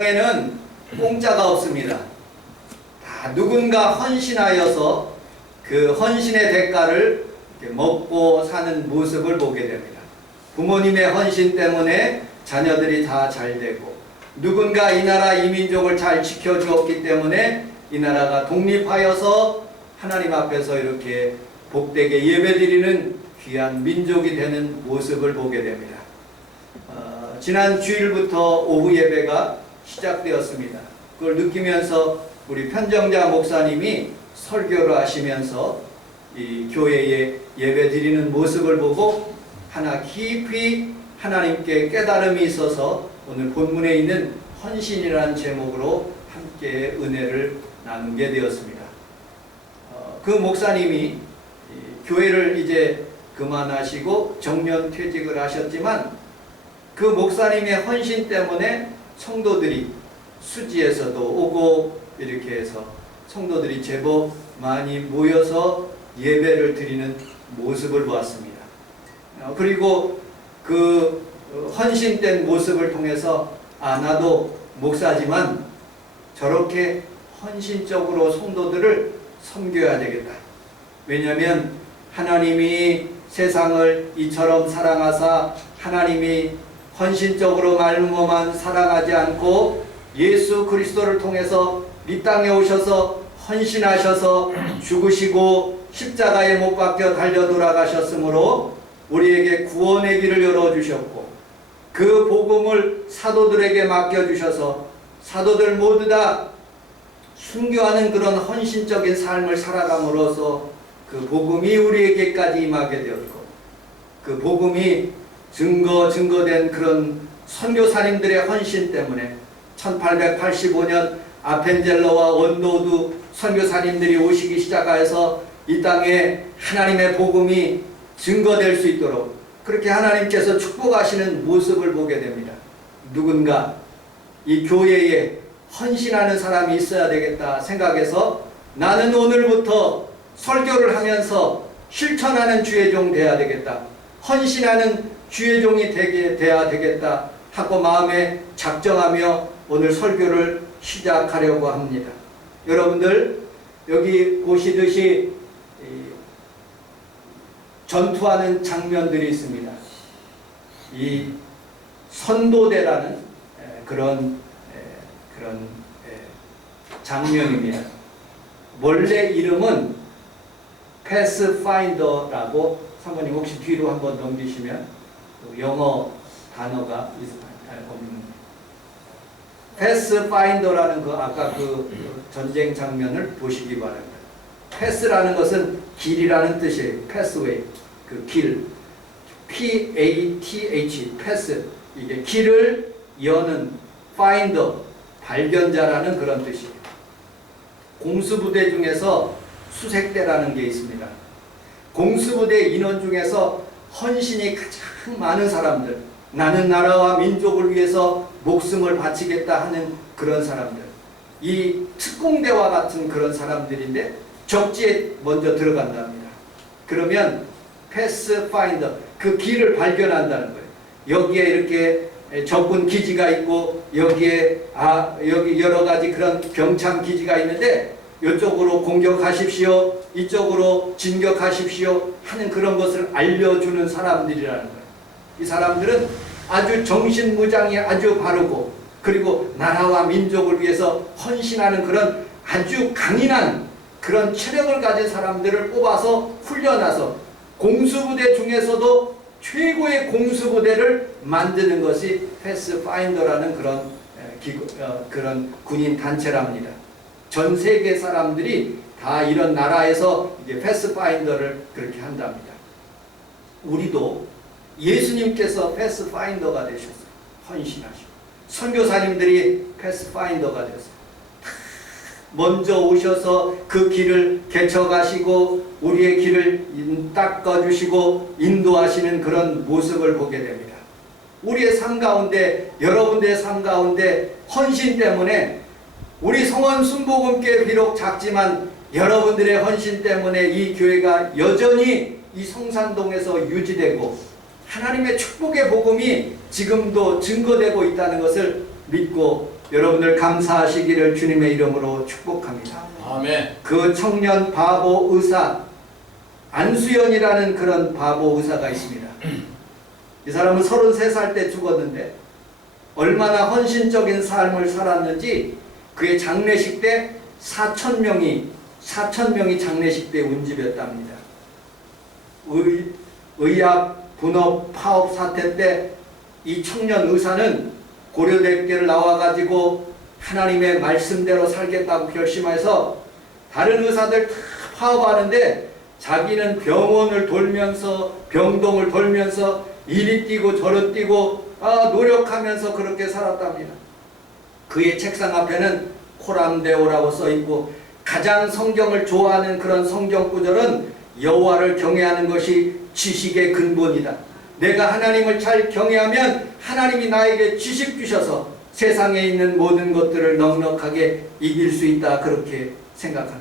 에는 공짜가 없습니다. 다 누군가 헌신하여서 그 헌신의 대가를 먹고 사는 모습을 보게 됩니다. 부모님의 헌신 때문에 자녀들이 다 잘 되고, 누군가 이 나라 이 민족을 잘 지켜주었기 때문에 이 나라가 독립하여서 하나님 앞에서 이렇게 복되게 예배드리는 귀한 민족이 되는 모습을 보게 됩니다. 지난 주일부터 오후 예배가 시작되었습니다. 그걸 느끼면서 우리 편정자 목사님이 설교를 하시면서 이 교회에 예배 드리는 모습을 보고 하나 깊이 하나님께 깨달음이 있어서 오늘 본문에 있는 헌신이라는 제목으로 함께 은혜를 나누게 되었습니다. 그 목사님이 교회를 이제 그만하시고 정년 퇴직을 하셨지만 그 목사님의 헌신 때문에 성도들이 수지에서도 오고 이렇게 해서 성도들이 제법 많이 모여서 예배를 드리는 모습을 보았습니다. 그리고 그 헌신된 모습을 통해서 나도 목사지만 저렇게 헌신적으로 성도들을 섬겨야 되겠다. 왜냐하면 하나님이 세상을 이처럼 사랑하사 하나님이 헌신적으로 말로만 사랑하지 않고 예수 그리스도를 통해서 이 땅에 오셔서 헌신하셔서 죽으시고 십자가에 못 박혀 달려 돌아가셨으므로 우리에게 구원의 길을 열어주셨고, 그 복음을 사도들에게 맡겨주셔서 사도들 모두 다 순교하는 그런 헌신적인 삶을 살아감으로써 그 복음이 우리에게까지 임하게 되었고, 그 복음이 증거된 그런 선교사님들의 헌신 때문에 1885년 아펜젤러와 원도두 선교사님들이 오시기 시작하여서 이 땅에 하나님의 복음이 증거될 수 있도록 그렇게 하나님께서 축복하시는 모습을 보게 됩니다. 누군가 이 교회에 헌신하는 사람이 있어야 되겠다 생각해서 나는 오늘부터 설교를 하면서 실천하는 주의 종 되어야 되겠다, 헌신하는 주의 종이 돼야 되겠다 하고 마음에 작정하며 오늘 설교를 시작하려고 합니다. 여러분들 여기 보시듯이 전투하는 장면들이 있습니다. 이 선도대라는 그런 장면입니다. 원래 이름은 패스파인더라고, 사모님 혹시 뒤로 한번 넘기시면 영어 단어가 있습니다. 패스파인더라는 그 아까 그 전쟁 장면을 보시기 바랍니다. 패스라는 것은 길이라는 뜻이에요. 패스웨이, 그 길, P-A-T-H, 패스, 이게 길을 여는, 파인더, 발견자라는 그런 뜻이에요. 공수부대 중에서 수색대라는 게 있습니다. 공수부대 인원 중에서 헌신이 가장 많은 사람들, 나는 나라와 민족을 위해서 목숨을 바치겠다 하는 그런 사람들, 이 특공대와 같은 그런 사람들인데 적지에 먼저 들어간답니다. 그러면 패스파인더, 그 길을 발견한다는 거예요. 여기에 이렇게 적군 기지가 있고 여기에 여기 여러 가지 그런 병참 기지가 있는데 이쪽으로 공격하십시오, 이쪽으로 진격하십시오 하는 그런 것을 알려주는 사람들이라는 거예요. 이 사람들은 아주 정신무장이 아주 바르고, 그리고 나라와 민족을 위해서 헌신하는 그런 아주 강인한 그런 체력을 가진 사람들을 뽑아서 훈련해서 공수부대 중에서도 최고의 공수부대를 만드는 것이 패스파인더라는 그런 군인 단체랍니다. 전 세계 사람들이 다 이런 나라에서 이제 패스파인더를 그렇게 한답니다. 우리도 예수님께서 패스파인더가 되셨어요. 헌신하시고 선교사님들이 패스파인더가 되었어요. 먼저 오셔서 그 길을 개척하시고 우리의 길을 닦아주시고 인도하시는 그런 모습을 보게 됩니다. 우리의 삶 가운데, 여러분들의 삶 가운데 헌신 때문에 우리 성원 순복음교회 비록 작지만 여러분들의 헌신 때문에 이 교회가 여전히 이 성산동에서 유지되고 하나님의 축복의 복음이 지금도 증거되고 있다는 것을 믿고 여러분들 감사하시기를 주님의 이름으로 축복합니다. 아멘. 그 청년 바보 의사 안수연이라는 그런 바보 의사가 있습니다. 이 사람은 33살 때 죽었는데 얼마나 헌신적인 삶을 살았는지 그의 장례식 때 4,000명이 장례식 때 운집했답니다. 의학, 분업, 파업 사태 때 이 청년 의사는 고려대학교를 나와가지고 하나님의 말씀대로 살겠다고 결심해서 다른 의사들 다 파업하는데 자기는 병원을 돌면서 병동을 돌면서 이리 뛰고 저리 뛰고 노력하면서 그렇게 살았답니다. 그의 책상 앞에는 코람데오라고 써있고 가장 성경을 좋아하는 그런 성경 구절은 여호와를 경외하는 것이 지식의 근본이다. 내가 하나님을 잘 경외하면 하나님이 나에게 지식 주셔서 세상에 있는 모든 것들을 넉넉하게 이길 수 있다. 그렇게 생각합니다.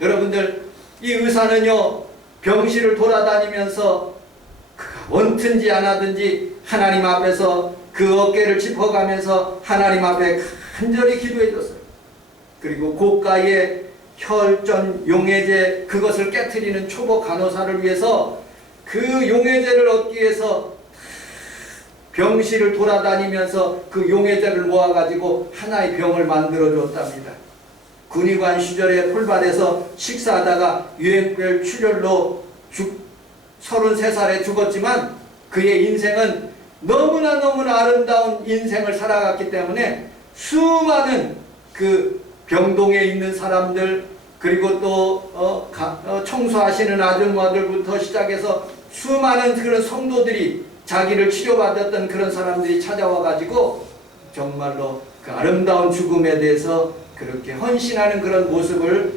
여러분들 이 의사는요 병실을 돌아다니면서 원든지 안 하든지 하나님 앞에서 그 어깨를 짚어가면서 하나님 앞에 간절히 기도해 줬어요. 그리고 고가의 혈전 용해제 그것을 깨트리는 초보 간호사를 위해서 그 용해제를 얻기 위해서 병실을 돌아다니면서 그 용해제를 모아가지고 하나의 병을 만들어 줬답니다. 군의관 시절에 폴밭에서 식사하다가 유행별 출혈로 33살에 죽었지만 그의 인생은 너무나 아름다운 인생을 살아갔기 때문에 수많은 그 병동에 있는 사람들 그리고 또 청소하시는 아줌마들부터 시작해서 수많은 그런 성도들이 자기를 치료받았던 그런 사람들이 찾아와 가지고 정말로 그 아름다운 죽음에 대해서 그렇게 헌신하는 그런 모습을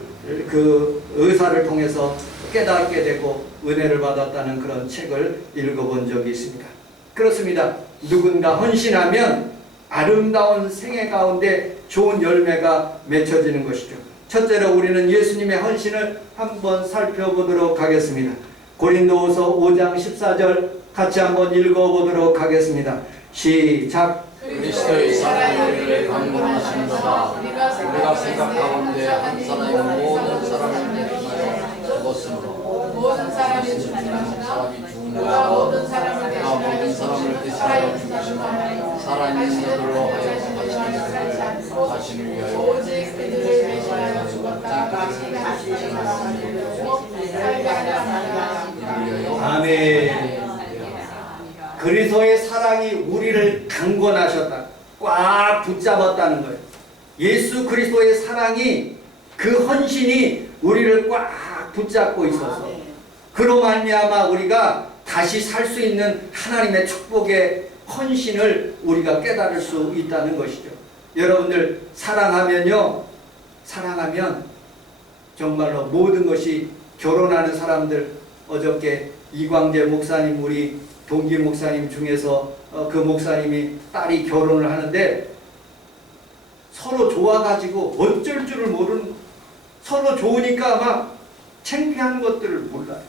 그 의사를 통해서 깨닫게 되고 은혜를 받았다는 그런 책을 읽어본 적이 있습니다. 그렇습니다. 누군가 헌신하면 아름다운 생애 가운데 좋은 열매가 맺혀지는 것이죠. 첫째로 우리는 예수님의 헌신을 한번 살펴보도록 하겠습니다. 고린도후서 5장 14절 같이 한번 읽어보도록 하겠습니다. 시작. 그리스도의 사랑이 우리를 강권하시는도다. 우리가 생각하건대 한 사람이 모든 사람을 위하여 죽었으므로 모든 사람이 죽는 것과 모든 사람을 대신하여 죽으시나 살아있는 이들로 하여 자신을 위하여 오직 그들을 대신하여 죽었다. 다시 일어나시고 살게 하려 합니다. 아멘. 그리스도의 사랑이 우리를 강권하셨다. 꽉 붙잡았다는 거예요. 예수 그리스도의 사랑이 그 헌신이 우리를 꽉 붙잡고 있어서 그로 말미암아 우리가 다시 살 수 있는 하나님의 축복의 헌신을 우리가 깨달을 수 있다는 것이죠. 여러분들 사랑하면요, 사랑하면 정말로 모든 것이 결혼하는 사람들 어저께 이광재 목사님 우리 동기 목사님 중에서 그 목사님이 딸이 결혼을 하는데 서로 좋아가지고 어쩔 줄을 모르는 서로 좋으니까 막 창피한 것들을 몰라요.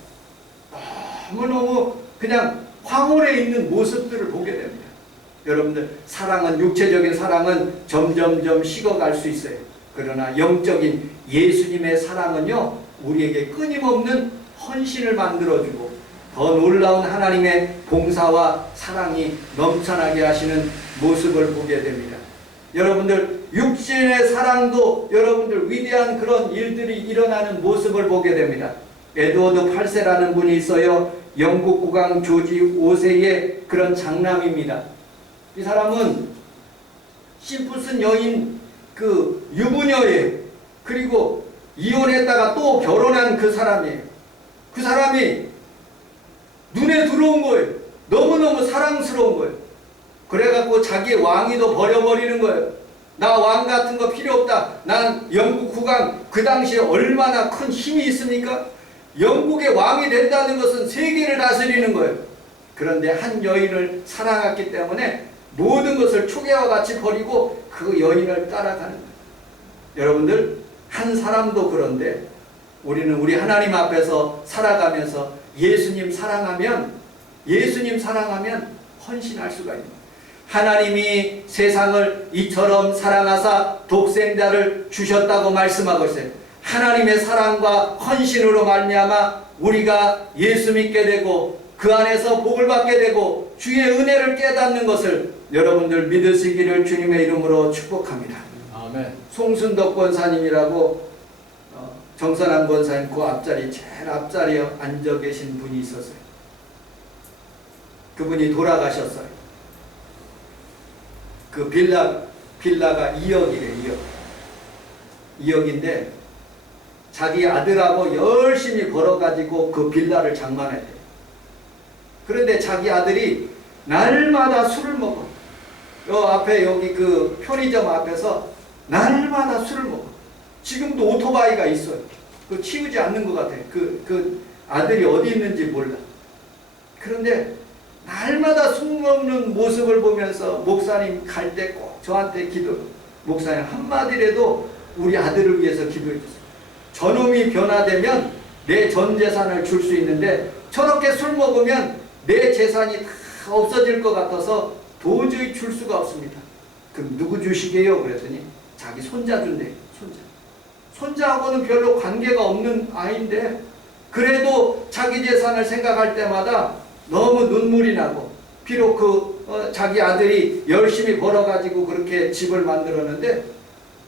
너무너무 그냥 황홀해 있는 모습들을 보게 됩니다. 여러분들 사랑은 육체적인 사랑은 점점점 식어갈 수 있어요. 그러나 영적인 예수님의 사랑은요 우리에게 끊임없는 헌신을 만들어주고 더 놀라운 하나님의 봉사와 사랑이 넘쳐나게 하시는 모습을 보게 됩니다. 여러분들 육신의 사랑도 여러분들 위대한 그런 일들이 일어나는 모습을 보게 됩니다. 에드워드 8세라는 분이 있어요. 영국 국왕 조지 5세의 그런 장남입니다. 이 사람은 심푸슨 여인 그 유부녀예요. 그리고 이혼했다가 또 결혼한 그 사람이에요. 그 사람이 눈에 들어온 거예요. 너무너무 사랑스러운 거예요. 그래갖고 자기 왕위도 버려버리는 거예요. 나 왕 같은 거 필요 없다. 난 영국 국왕 그 당시에 얼마나 큰 힘이 있습니까? 영국의 왕이 된다는 것은 세계를 다스리는 거예요. 그런데 한 여인을 사랑했기 때문에 모든 것을 초계와 같이 버리고 그 여인을 따라가는 거예요. 여러분들 한 사람도 그런데 우리는 우리 하나님 앞에서 살아가면서 예수님 사랑하면 헌신할 수가 있는 거예요. 하나님이 세상을 이처럼 사랑하사 독생자를 주셨다고 말씀하고 있어요. 하나님의 사랑과 헌신으로 말미암아 우리가 예수 믿게 되고 그 안에서 복을 받게 되고 주의 은혜를 깨닫는 것을 여러분들 믿으시기를 주님의 이름으로 축복합니다. 아멘. 송순덕 권사님이라고 정선한 권사님 그 앞자리 제일 앞자리에 앉아 계신 분이 있었어요. 그분이 돌아가셨어요. 그 빌라가 2억이래요. 2억인데 자기 아들하고 열심히 벌어가지고 그 빌라를 장만했대요. 그런데 자기 아들이 날마다 술을 먹어. 여기 그 편의점 앞에서 날마다 술을 먹어. 지금도 오토바이가 있어요. 그 치우지 않는 것 같아요. 그 아들이 어디 있는지 몰라. 그런데 날마다 술 먹는 모습을 보면서 목사님 갈 때 꼭 저한테 목사님 한마디라도 우리 아들을 위해서 기도해 주세요. 저놈이 변화되면 내 전 재산을 줄 수 있는데 저렇게 술 먹으면 내 재산이 다 없어질 것 같아서 도저히 줄 수가 없습니다. 그럼 누구 주시게요? 그랬더니 자기 손자 준대. 손자하고는 별로 관계가 없는 아이인데 그래도 자기 재산을 생각할 때마다 너무 눈물이 나고 비록 자기 아들이 열심히 벌어가지고 그렇게 집을 만들었는데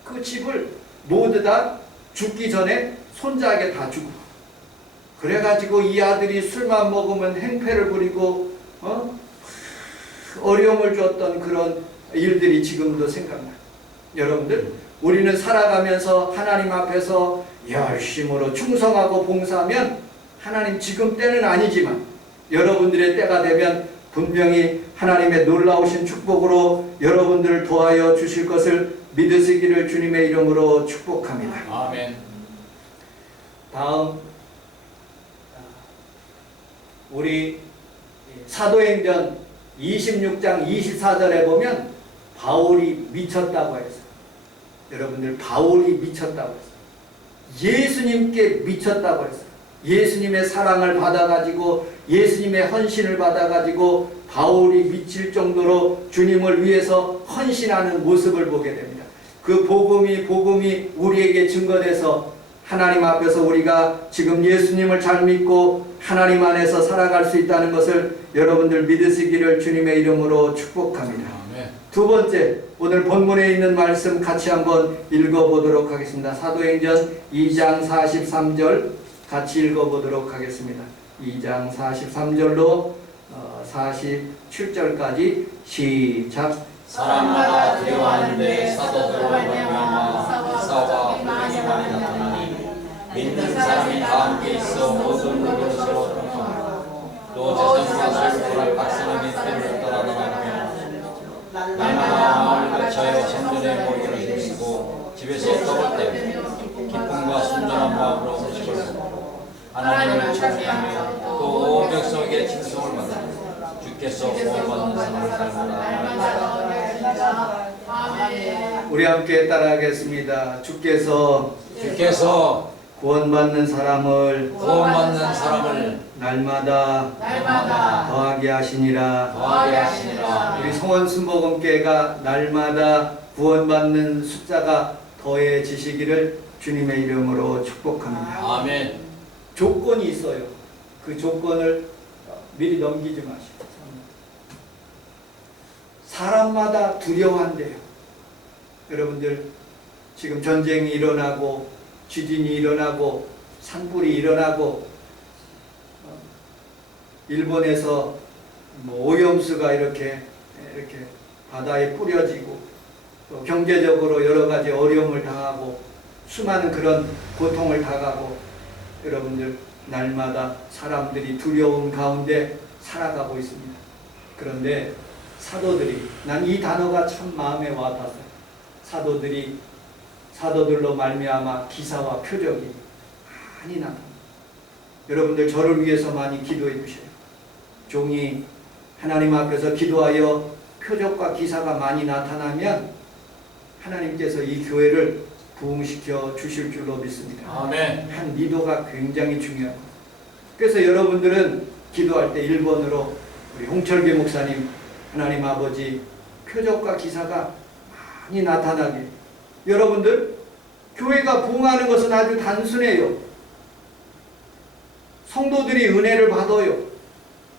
그 집을 모두 다 죽기 전에 손자에게 다 주고 그래가지고 이 아들이 술만 먹으면 행패를 부리고 어려움을 줬던 그런 일들이 지금도 생각나요. 여러분들 우리는 살아가면서 하나님 앞에서 열심으로 충성하고 봉사하면 하나님 지금 때는 아니지만 여러분들의 때가 되면 분명히 하나님의 놀라우신 축복으로 여러분들을 도와여 주실 것을 믿으시기를 주님의 이름으로 축복합니다. 아멘. 다음 우리 사도행전 26장 24절에 보면 바울이 미쳤다고 했어요. 여러분들 바울이 미쳤다고 했어요. 예수님께 미쳤다고 했어요. 예수님의 사랑을 받아가지고 예수님의 헌신을 받아가지고 바울이 미칠 정도로 주님을 위해서 헌신하는 모습을 보게 됩니다. 그 복음이 우리에게 증거돼서 하나님 앞에서 우리가 지금 예수님을 잘 믿고 하나님 안에서 살아갈 수 있다는 것을 여러분들 믿으시기를 주님의 이름으로 축복합니다. 아멘. 두 번째, 오늘 본문에 있는 말씀 같이 한번 읽어보도록 하겠습니다. 사도행전 2장 43절 같이 읽어보도록 하겠습니다. 2장 43절로 47절까지 시작. 사람마다 두려워하는데 사도들로 말미암아 사와 복음이 많이 나타나니 믿는 사람이 다 함께 있어 모든 것으로 통하고 또 제사장과 술을 각 사람이 때를 떠나나가며 날마다 마음을 같이하여 성전의 머리를 힘쓰고 집에서 떠올 때 기쁨과 순전한 마음으로 음식을 먹고 하나님을 찬미하며 또 온 백성에게 칭송을 받아 주께서 구원받는 사람을 닮으라. 우리 함께 따라하겠습니다. 주께서 구원받는 사람을 날마다 더하게 하시니라. 우리 성원순복음교회가 날마다 구원받는 숫자가 더해지시기를 주님의 이름으로 축복합니다. 아멘. 조건이 있어요. 그 조건을 미리 넘기지 마시고 사람마다 두려워한대요. 여러분들 지금 전쟁이 일어나고 지진이 일어나고 산불이 일어나고 일본에서 오염수가 이렇게 바다에 뿌려지고 또 경제적으로 여러 가지 어려움을 당하고 수많은 그런 고통을 당하고 여러분들 날마다 사람들이 두려움 가운데 살아가고 있습니다. 그런데 사도들이, 난 이 단어가 참 마음에 와닿았어요. 사도들로 말미암아 기사와 표적이 많이 나타납니다. 여러분들 저를 위해서 많이 기도해 주세요. 종이 하나님 앞에서 기도하여 표적과 기사가 많이 나타나면 하나님께서 이 교회를 부흥시켜 주실 줄로 믿습니다. 아멘. 한 리더가 굉장히 중요합니다. 그래서 여러분들은 기도할 때 1번으로 우리 홍철기 목사님, 하나님 아버지 표적과 기사가 많이 나타나게. 여러분들, 교회가 부흥하는 것은 아주 단순해요. 성도들이 은혜를 받아요.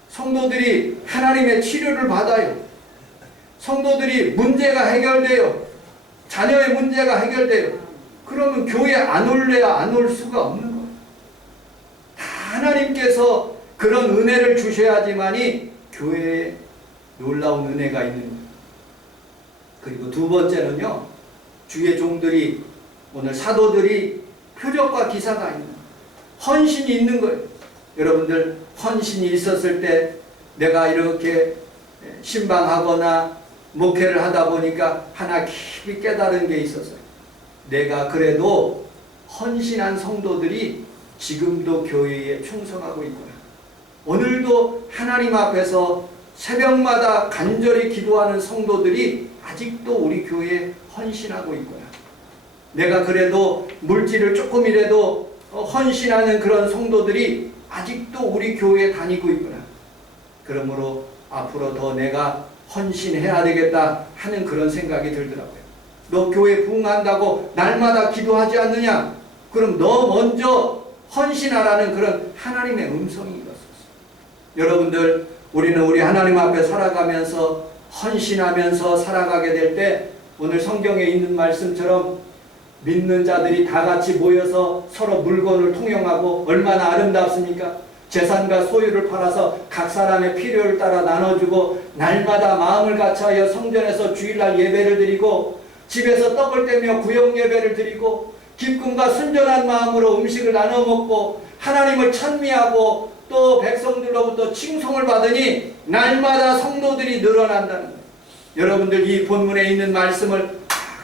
성도들이 하나님의 치료를 받아요. 성도들이 문제가 해결돼요. 자녀의 문제가 해결돼요. 그러면 교회 안 올래야 안 올 수가 없는 거예요. 다 하나님께서 그런 은혜를 주셔야지만이 교회에 놀라운 은혜가 있는 거예요. 그리고 두 번째는요, 주의 종들이, 오늘 사도들이 표적과 기사가 있는 거예요. 헌신이 있는 거예요. 여러분들, 헌신이 있었을 때 내가 이렇게 신방하거나 목회를 하다 보니까 하나 깊이 깨달은 게 있었어요. 내가 그래도 헌신한 성도들이 지금도 교회에 충성하고 있구나. 오늘도 하나님 앞에서 새벽마다 간절히 기도하는 성도들이 아직도 우리 교회에 헌신하고 있구나. 내가 그래도 물질을 조금이라도 헌신하는 그런 성도들이 아직도 우리 교회에 다니고 있구나. 그러므로 앞으로 더 내가 헌신해야 되겠다 하는 그런 생각이 들더라고요. 너 교회 부흥한다고 날마다 기도하지 않느냐? 그럼 너 먼저 헌신하라는 그런 하나님의 음성이 있었어요. 여러분들, 우리는 우리 하나님 앞에 살아가면서 헌신하면서 살아가게 될 때 오늘 성경에 있는 말씀처럼 믿는 자들이 다 같이 모여서 서로 물건을 통용하고 얼마나 아름답습니까? 재산과 소유를 팔아서 각 사람의 필요를 따라 나눠주고 날마다 마음을 같이하여 성전에서 주일날 예배를 드리고 집에서 떡을 떼며 구역 예배를 드리고 기쁨과 순전한 마음으로 음식을 나눠 먹고 하나님을 찬미하고 또 백성들로부터 칭송을 받으니 날마다 성도들이 늘어난다는 거예요. 여러분들, 이 본문에 있는 말씀을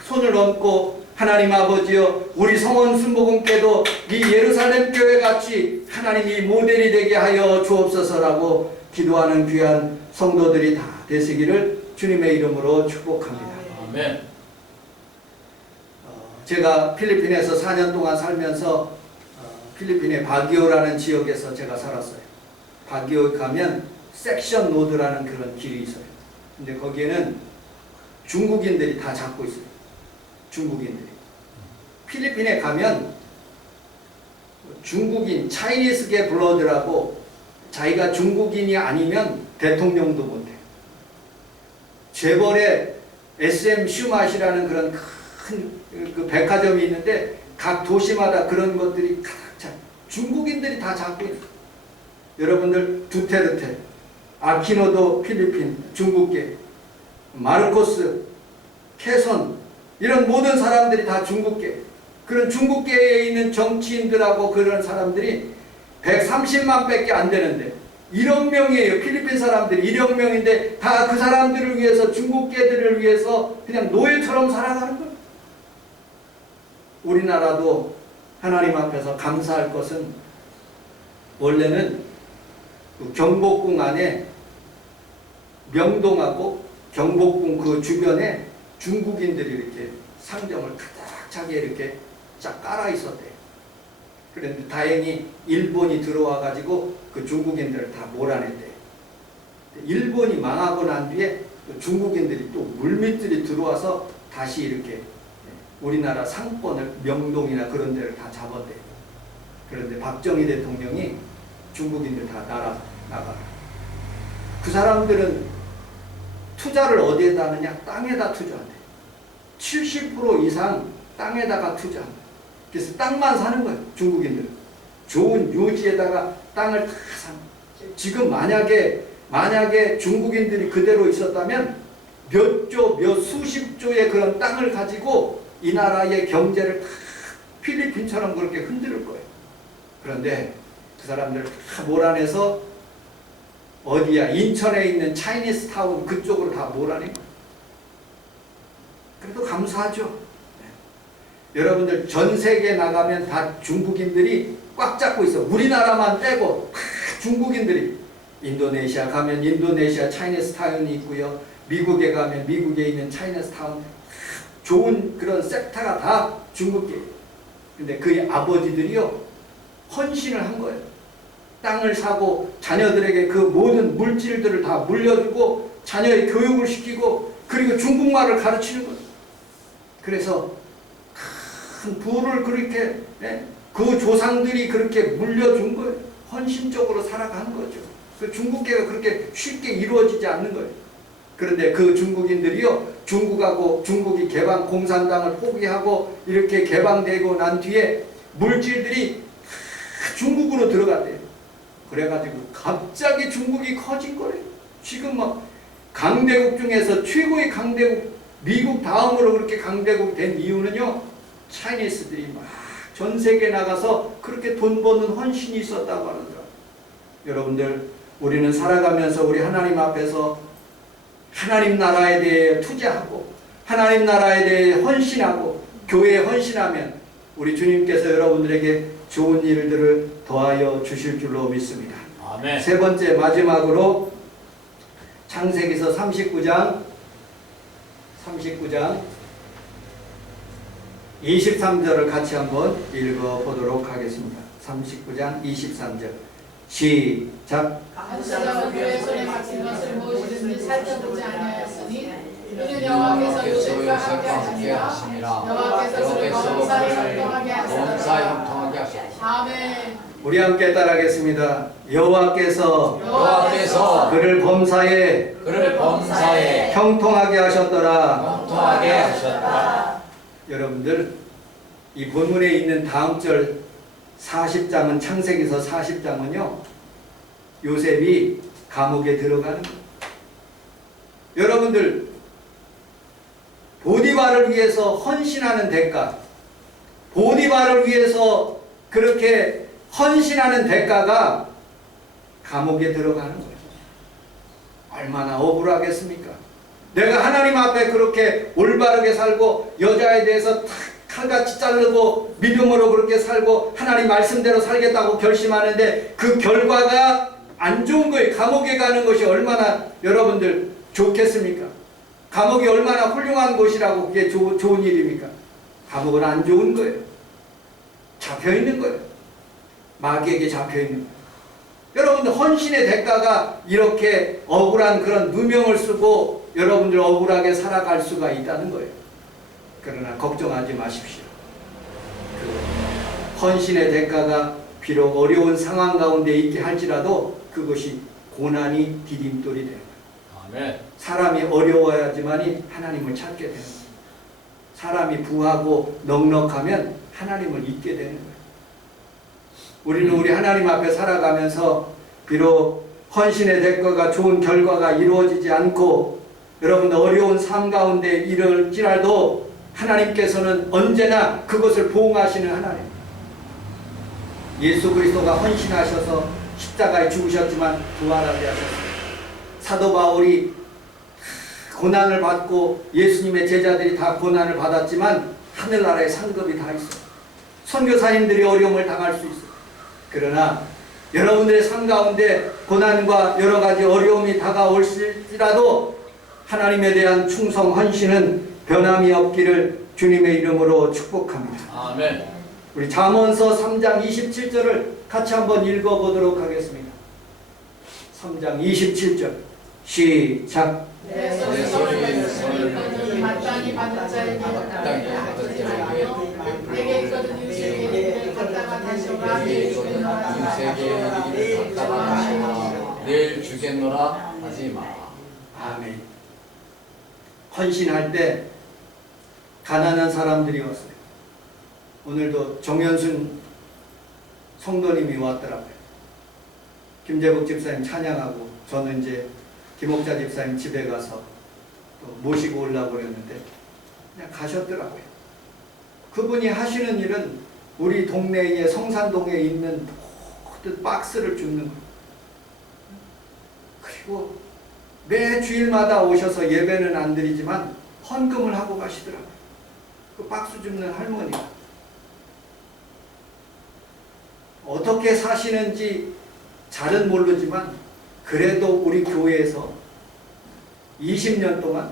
손을 얹고 하나님 아버지여, 우리 성원 순복음께도 이 예루살렘 교회 같이 하나님이 모델이 되게 하여 주옵소서라고 기도하는 귀한 성도들이 다 되시기를 주님의 이름으로 축복합니다. 아멘. 제가 필리핀에서 4년 동안 살면서 필리핀의 바기오라는 지역에서 제가 살았어요. 바기오에 가면 섹션 로드라는 그런 길이 있어요. 근데 거기에는 중국인들이 다 잡고 있어요. 중국인들이. 필리핀에 가면 중국인, 차이니스계 블러드라고 자기가 중국인이 아니면 대통령도 못해요. 재벌의 SM 슈맛이라는 그런 큰 그 백화점이 있는데 각 도시마다 그런 것들이 가득 차. 중국인들이 다 잡고 있어요. 여러분들, 두테르테, 아키노도 필리핀, 중국계, 마르코스, 캐선, 이런 모든 사람들이 다 중국계. 그런 중국계에 있는 정치인들하고 그런 사람들이 130만 밖에 안 되는데 1억 명이에요. 필리핀 사람들이 1억 명인데 다 그 사람들을 위해서, 중국계들을 위해서 그냥 노예처럼 살아가는 거예요. 우리나라도 하나님 앞에서 감사할 것은, 원래는 그 경복궁 안에 명동하고 경복궁 그 주변에 중국인들이 이렇게 상점을 가득 차게 이렇게 쫙 깔아 있었대요. 그런데 다행히 일본이 들어와 가지고 그 중국인들을 다 몰아냈대요. 일본이 망하고 난 뒤에 중국인들이 또 물밑들이 들어와서 다시 이렇게 우리나라 상권을, 명동이나 그런 데를 다 잡았대요. 그런데 박정희 대통령이 중국인들 다 나가라. 그 사람들은 투자를 어디에다 하느냐? 땅에다 투자한대요. 70% 이상 땅에다가 투자한대요. 그래서 땅만 사는 거예요. 중국인들은. 좋은 유지에다가 땅을 다 사는 거예요. 지금 만약에 중국인들이 그대로 있었다면 몇 조, 몇 수십 조의 그런 땅을 가지고 이 나라의 경제를 다 필리핀처럼 그렇게 흔들 거예요. 그런데 그 사람들을 다 몰아내서 어디야? 인천에 있는 차이니스 타운 그쪽으로 다 몰아낸 거예요. 그래도 감사하죠. 네. 여러분들, 전 세계에 나가면 다 중국인들이 꽉 잡고 있어. 우리나라만 빼고 다 중국인들이. 인도네시아 가면 인도네시아 차이니스 타운이 있고요. 미국에 가면 미국에 있는 차이니스 타운, 좋은 그런 섹터가 다 중국계. 근데 그의 아버지들이요, 헌신을 한 거예요. 땅을 사고 자녀들에게 그 모든 물질들을 다 물려주고 자녀의 교육을 시키고 그리고 중국말을 가르치는 거예요. 그래서 큰 부를 그렇게 그 조상들이 그렇게 물려준 거예요. 헌신적으로 살아가는 거죠. 그 중국계가 그렇게 쉽게 이루어지지 않는 거예요. 그런데 그 중국인들이요, 중국이 개방 공산당을 포기하고 이렇게 개방되고 난 뒤에 물질들이 중국으로 들어갔대요. 그래가지고 갑자기 중국이 커진 거래요. 지금 막 강대국 중에서 최고의 강대국, 미국 다음으로 그렇게 강대국 된 이유는요, 차이니스들이 막 전 세계 나가서 그렇게 돈 버는 헌신이 있었다고 하더라고요. 여러분들, 우리는 살아가면서 우리 하나님 앞에서 하나님 나라에 대해 투자하고 하나님 나라에 대해 헌신하고 교회에 헌신하면 우리 주님께서 여러분들에게 좋은 일들을 더하여 주실 줄로 믿습니다. 아멘. 세 번째, 마지막으로 창세기서 39장 23절을 같이 한번 읽어보도록 하겠습니다. 39장 23절 시작. 한 사람은 그의 손에 박힌 것을 무엇이든지 살펴보지 아니하였으니 이는 여호와께서 요셉과 함께 하시니라. 여호와께서 그를 범사에 형통하게 하셨다. 아멘. 우리 함께 따라하겠습니다. 여호와께서 그를 범사에 형통하게 하셨더라. 여러분들, 이 본문에 있는 다음 절 40장은 창세기서 40장은요, 요셉이 감옥에 들어가는 거예요. 여러분들, 보디발을 위해서 헌신하는 대가, 보디발을 위해서 그렇게 헌신하는 대가가 감옥에 들어가는 거예요. 얼마나 억울하겠습니까? 내가 하나님 앞에 그렇게 올바르게 살고 여자에 대해서 칼같이 자르고 믿음으로 그렇게 살고 하나님 말씀대로 살겠다고 결심하는데 그 결과가 안 좋은 거예요. 감옥에 가는 것이 얼마나 여러분들 좋겠습니까? 감옥이 얼마나 훌륭한 곳이라고 그게 좋은 일입니까? 감옥은 안 좋은 거예요. 잡혀있는 거예요. 마귀에게 잡혀있는 거예요. 여러분들, 헌신의 대가가 이렇게 억울한 그런 누명을 쓰고 여러분들 억울하게 살아갈 수가 있다는 거예요. 그러나 걱정하지 마십시오. 그 헌신의 대가가 비록 어려운 상황 가운데 있게 할지라도 그것이 고난이 디딤돌이 되는 거예요. 아멘. 사람이 어려워야지만이 하나님을 찾게 되는 거예요. 사람이 부하고 넉넉하면 하나님을 잊게 되는 거예요. 우리는 우리 하나님 앞에 살아가면서 비록 헌신의 대가가 좋은 결과가 이루어지지 않고 여러분들 어려운 삶 가운데 이럴지라도 하나님께서는 언제나 그것을 보응하시는 하나님. 예수 그리스도가 헌신하셔서 십자가에 죽으셨지만 부활하게 하셨습니다. 사도 바울이 고난을 받고 예수님의 제자들이 다 고난을 받았지만 하늘나라에 상급이 다 있어요. 선교사님들이 어려움을 당할 수 있어요. 그러나 여러분들의 삶 가운데 고난과 여러 가지 어려움이 다가올지라도 하나님에 대한 충성 헌신은 변함이 없기를 주님의 이름으로 축복합니다. 아멘. 우리 잠언서 3장 27절을 같이 한번 읽어보도록 하겠습니다. 3장 27절 시작. 내 소리는 마땅히 받은 자에게 내게 있거든 유세에게 갔다가 다시 오라. 내일 주겠노라 하지 마. 아멘. 헌신할 때 가난한 사람들이 왔어요. 오늘도 정현순 성도님이 왔더라고요. 김재복 집사님 찬양하고 저는 이제 김옥자 집사님 집에 가서 또 모시고 오려고 그랬는데 그냥 가셨더라고요. 그분이 하시는 일은 우리 동네에 성산동에 있는 모든 박스를 줍는 거예요. 그리고 매 주일마다 오셔서 예배는 안 드리지만 헌금을 하고 가시더라고요. 그 박스 줍는 할머니가 어떻게 사시는지 잘은 모르지만 그래도 우리 교회에서 20년 동안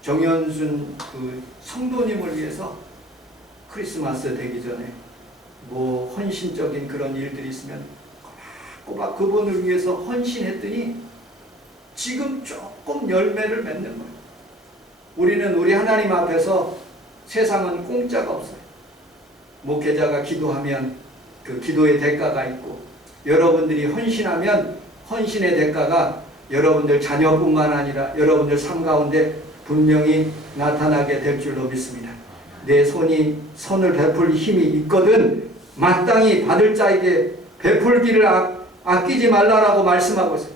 정현순 그 성도님을 위해서 크리스마스 되기 전에 뭐 헌신적인 그런 일들이 있으면 꼬박 그분을 위해서 헌신했더니 지금 조금 열매를 맺는 거예요. 우리는 우리 하나님 앞에서 세상은 공짜가 없어요. 목회자가 기도하면 그 기도의 대가가 있고, 여러분들이 헌신하면 헌신의 대가가 여러분들 자녀뿐만 아니라 여러분들 삶 가운데 분명히 나타나게 될 줄로 믿습니다. 내 손이 선을 베풀 힘이 있거든 마땅히 받을 자에게 베풀기를 아끼지 말라라고 말씀하고 있어요.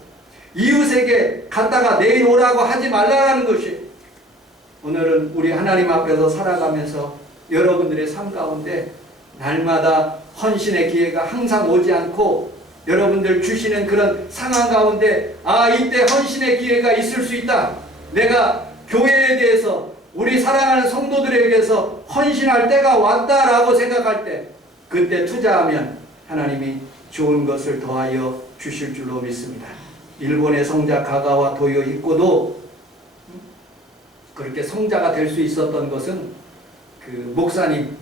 이웃에게 갔다가 내일 오라고 하지 말라라는 것이, 오늘은 우리 하나님 앞에서 살아가면서 여러분들의 삶 가운데 날마다 헌신의 기회가 항상 오지 않고, 여러분들 주시는 그런 상황 가운데 이때 헌신의 기회가 있을 수 있다, 내가 교회에 대해서 우리 사랑하는 성도들에게서 헌신할 때가 왔다라고 생각할 때, 그때 투자하면 하나님이 좋은 것을 더하여 주실 줄로 믿습니다. 일본의 성자 가가와 도요 이코도 그렇게 성자가 될 수 있었던 것은 그 목사님,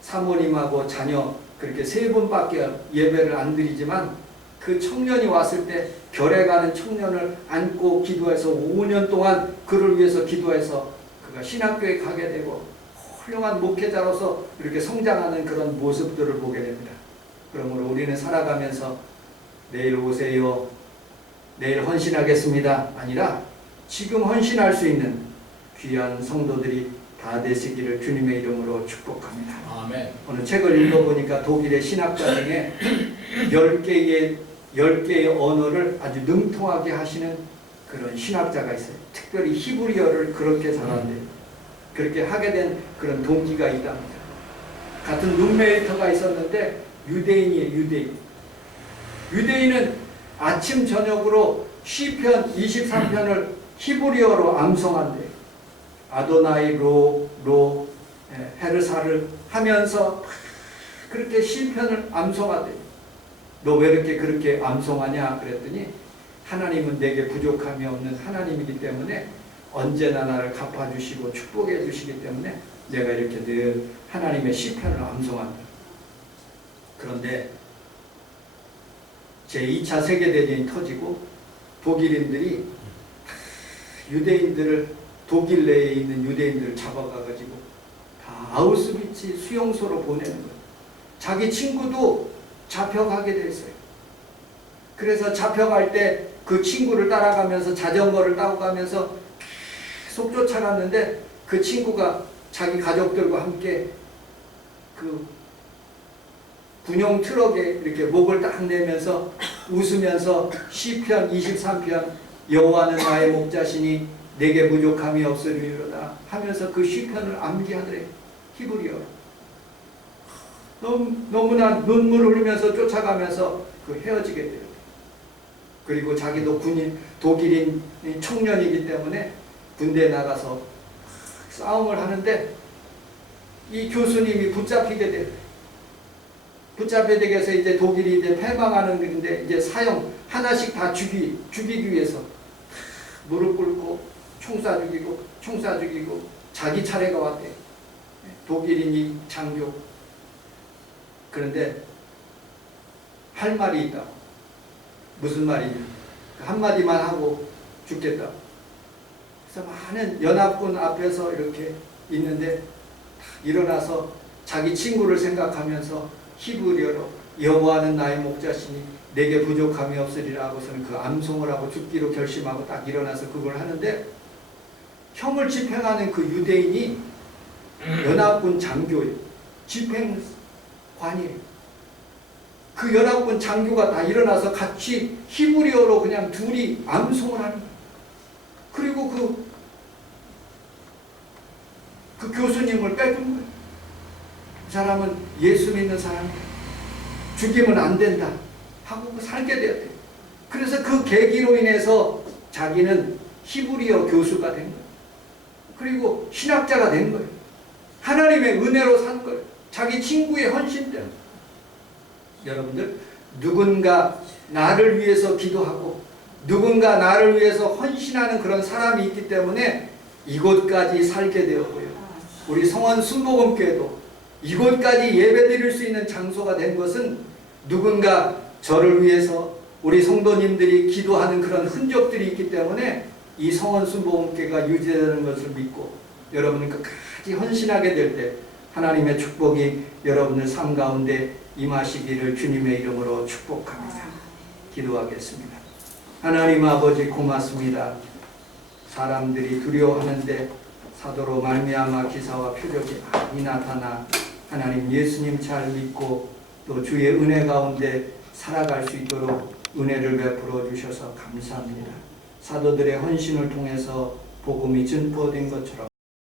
사모님하고 자녀 그렇게 세 분밖에 예배를 안 드리지만, 그 청년이 왔을 때 결에 가는 청년을 안고 기도해서 5년 동안 그를 위해서 기도해서 그가 신학교에 가게 되고 훌륭한 목회자로서 이렇게 성장하는 그런 모습들을 보게 됩니다. 그러므로 우리는 살아가면서 내일 오세요, 내일 헌신하겠습니다 아니라 지금 헌신할 수 있는 귀한 성도들이 다 되시기를 주님의 이름으로 축복합니다. 아멘. 오늘 책을 읽어보니까 독일의 신학자 중에 10개의 언어를 아주 능통하게 하시는 그런 신학자가 있어요. 특별히 히브리어를 그렇게 잘한대요. 그렇게 하게 된 그런 동기가 있답니다. 같은 룸메이터가 있었는데 유대인이에요. 유대인은 아침 저녁으로 시편 23편을 히브리어로 암송한대요. 아도나이 로 헤르사를 하면서 그렇게 시편을 암송하대요. 너 왜 이렇게 그렇게 암송하냐 그랬더니, 하나님은 내게 부족함이 없는 하나님이기 때문에 언제나 나를 갚아주시고 축복해 주시기 때문에 내가 이렇게 늘 하나님의 시편을 암송한다. 그런데 제2차 세계대전이 터지고 독일인들이 유대인들을, 독일 내에 있는 유대인들을 잡아가가지고 다 아우슈비츠 수용소로 보내는 거예요. 자기 친구도 잡혀가게 됐어요. 그래서 잡혀갈 때 그 친구를 따라가면서 자전거를 타고 가면서 계속 쫓아갔는데, 그 친구가 자기 가족들과 함께 그 군용 트럭에 이렇게 목을 딱 내면서 웃으면서 시편 23편 여호와는 나의 목자시니 내게 부족함이 없으리로다 하면서 그 시편을 암기하더래, 히브리어로. 너무나 눈물을 흘리면서 쫓아가면서 그 헤어지게 돼요. 그리고 자기도 독일인 청년이기 때문에 군대에 나가서 싸움을 하는데 이 교수님이 붙잡히게 돼요. 붙잡히게 돼서 이제 독일이 이제 패망하는 건데, 이제 사형 하나씩 다 죽이기 위해서 무릎 꿇고 총 쏴 죽이고 자기 차례가 왔대. 독일인이 장교. 그런데 할 말이 있다. 무슨 말이냐? 한마디만 하고 죽겠다. 그래서 많은 연합군 앞에서 이렇게 있는데 일어나서 자기 친구를 생각하면서 히브리어로 여호와는 나의 목자시니 내게 부족함이 없으리라 하고서는 그 암송을 하고 죽기로 결심하고 딱 일어나서 그걸 하는데, 형을 집행하는 그 유대인이 연합군 장교예요. 집행관이에요. 그 연합군 장교가 다 일어나서 같이 히브리어로 그냥 둘이 암송을 하는 거예요. 그리고 그 교수님을 빼둔 거예요. 그 사람은 예수 믿는 사람이야. 죽이면 안 된다 하고 살게 되었대요. 그래서 그 계기로 인해서 자기는 히브리어 교수가 된 거예요. 그리고 신학자가 된 거예요. 하나님의 은혜로 산 거예요. 자기 친구의 헌신 때문에. 여러분들, 누군가 나를 위해서 기도하고 누군가 나를 위해서 헌신하는 그런 사람이 있기 때문에 이곳까지 살게 되었고요. 우리 성원 순복음교회도 이곳까지 예배드릴 수 있는 장소가 된 것은 누군가 저를 위해서 우리 성도님들이 기도하는 그런 흔적들이 있기 때문에 이 성원순복음교회가 유지되는 것을 믿고 여러분이 끝까지 헌신하게 될 때 하나님의 축복이 여러분의 삶 가운데 임하시기를 주님의 이름으로 축복합니다. 기도하겠습니다. 하나님 아버지 고맙습니다. 사람들이 두려워하는데 사도로 말미암아 기사와 표적이 많이 나타나 하나님 예수님 잘 믿고 또 주의 은혜 가운데 살아갈 수 있도록 은혜를 베풀어 주셔서 감사합니다. 사도들의 헌신을 통해서 복음이 전포된 것처럼